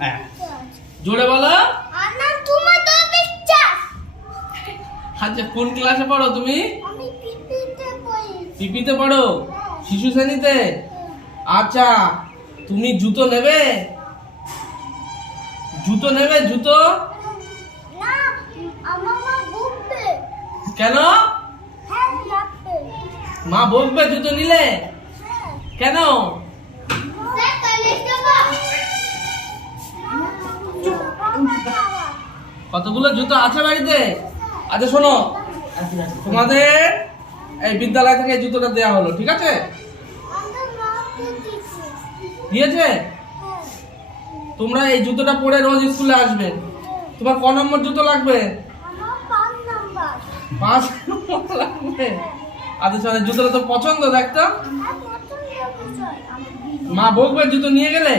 হ্যাঁ জোরে বলো। আচ্ছা কোন ক্লাসে পড়ো তুমি? পিপিতে পড়ো, শিশু শ্রেণীতে। আচ্ছা তুমি জুতো নেবে? জুতো নেবে? জুতো কেন? মা বকবে জুতো নিলে? কেন? কতগুলো জুতো আছে বাড়িতে? আচ্ছা শোনো, তোমাদের এই বিদ্যালয় থেকে এই জুতোটা দেওয়া হলো, ঠিক আছে? দিয়েছে? তোমরা এই জুতোটা পরে রোজ স্কুলে আসবে। তোমার ক নম্বর জুতো লাগবে? 5 নম্বর লাগবে। আচ্ছা শোনো, জুতোটা তো পছন্দ দেখতো। মা বকবে জুতো নিয়ে গেলে?